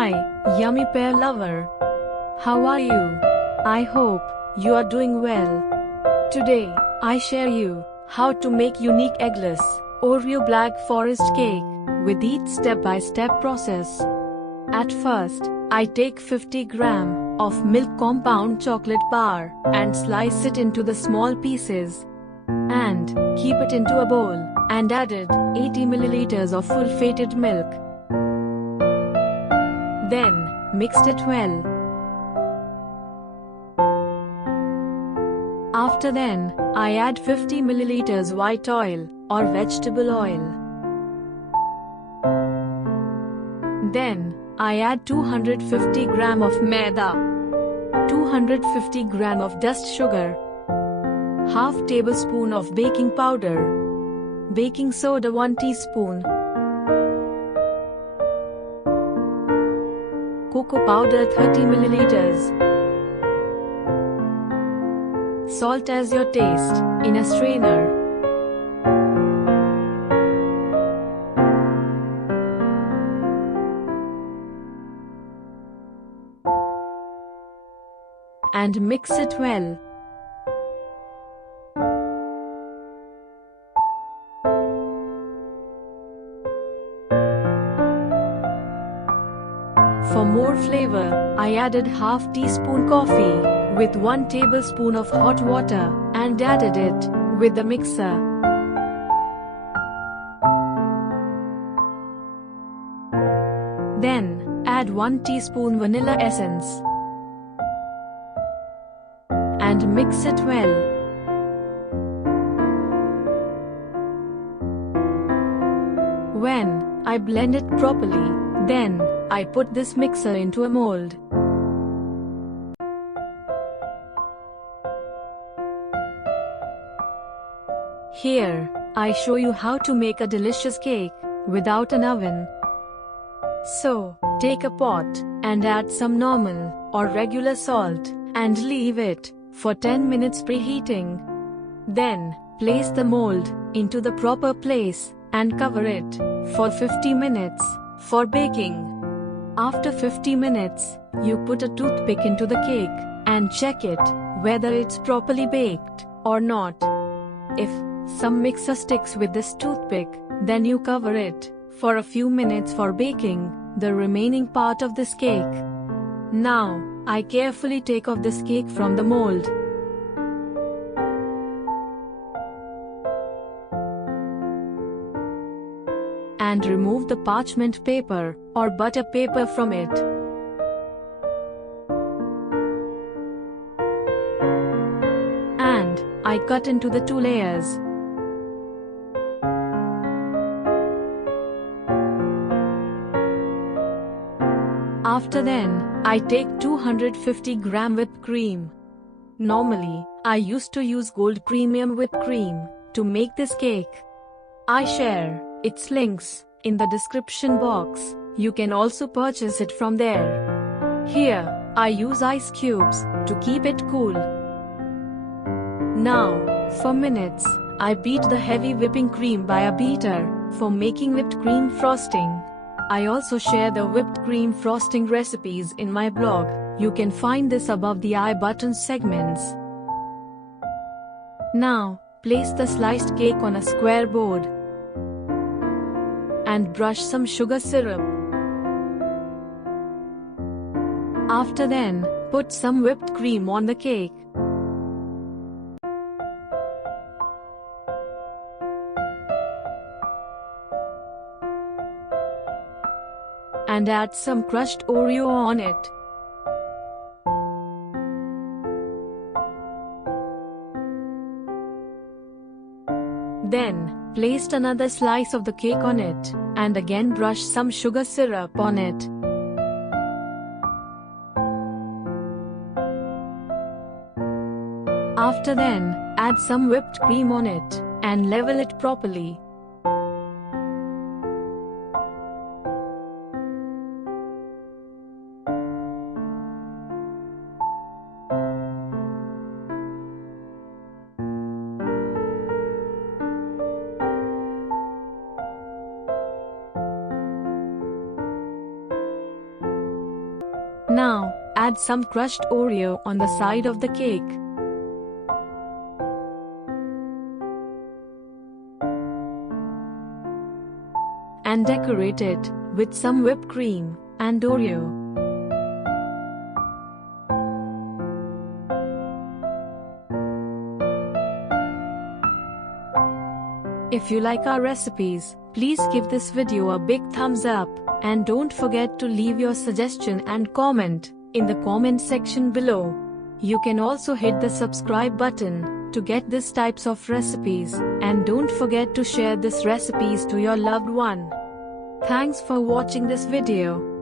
Hi, yummy pear lover. How are you? I hope you are doing well. Today, I share you how to make unique eggless Oreo Black Forest cake with each step-by-step process. At first, I take 50 gram of milk compound chocolate bar and slice it into the small pieces and keep it into a bowl and added 80 milliliters of full fated milk. Then, mixed it well. After then, I add 50 milliliters white oil or vegetable oil. Then, I add 250 gram of Maida, 250 gram of dust sugar, half tablespoon of baking powder, baking soda 1 teaspoon, cocoa powder 30 milliliters, salt as your taste, in a strainer. And mix it well. For more flavor, I added half teaspoon coffee with 1 tablespoon of hot water and added it with the mixer. Then, add 1 teaspoon vanilla essence and mix it well. When I blend it properly, then I put this mixer into a mold. Here, I show you how to make a delicious cake without an oven. So, take a pot and add some normal or regular salt and leave it for 10 minutes preheating. Then, place the mold into the proper place and cover it for 50 minutes for baking. After 50 minutes, you put a toothpick into the cake and check it whether it's properly baked or not. If some mixer sticks with this toothpick, then you cover it for a few minutes for baking the remaining part of this cake. Now, I carefully take off this cake from the mold. And remove the parchment paper or butter paper from it. And I cut into the 2 layers. After then, I take 250 gram whipped cream. Normally, I used to use Gold Premium whipped cream to make this cake. I share its links in the description box. You can also purchase it from there. Here, I use ice cubes to keep it cool. Now, for minutes, I beat the heavy whipping cream by a beater for making whipped cream frosting. I also share the whipped cream frosting recipes in my blog. You can find this above the I button segments. Now, place the sliced cake on a square board and brush some sugar syrup. After then, put some whipped cream on the cake. And add some crushed Oreo on it. Then, place another slice of the cake on it, and again brush some sugar syrup on it. After then, add some whipped cream on it, and level it properly. Now, add some crushed Oreo on the side of the cake. And decorate it with some whipped cream and Oreo. If you like our recipes, please give this video a big thumbs up, and don't forget to leave your suggestion and comment in the comment section below. You can also hit the subscribe button to get these types of recipes, and don't forget to share these recipes to your loved one. Thanks for watching this video.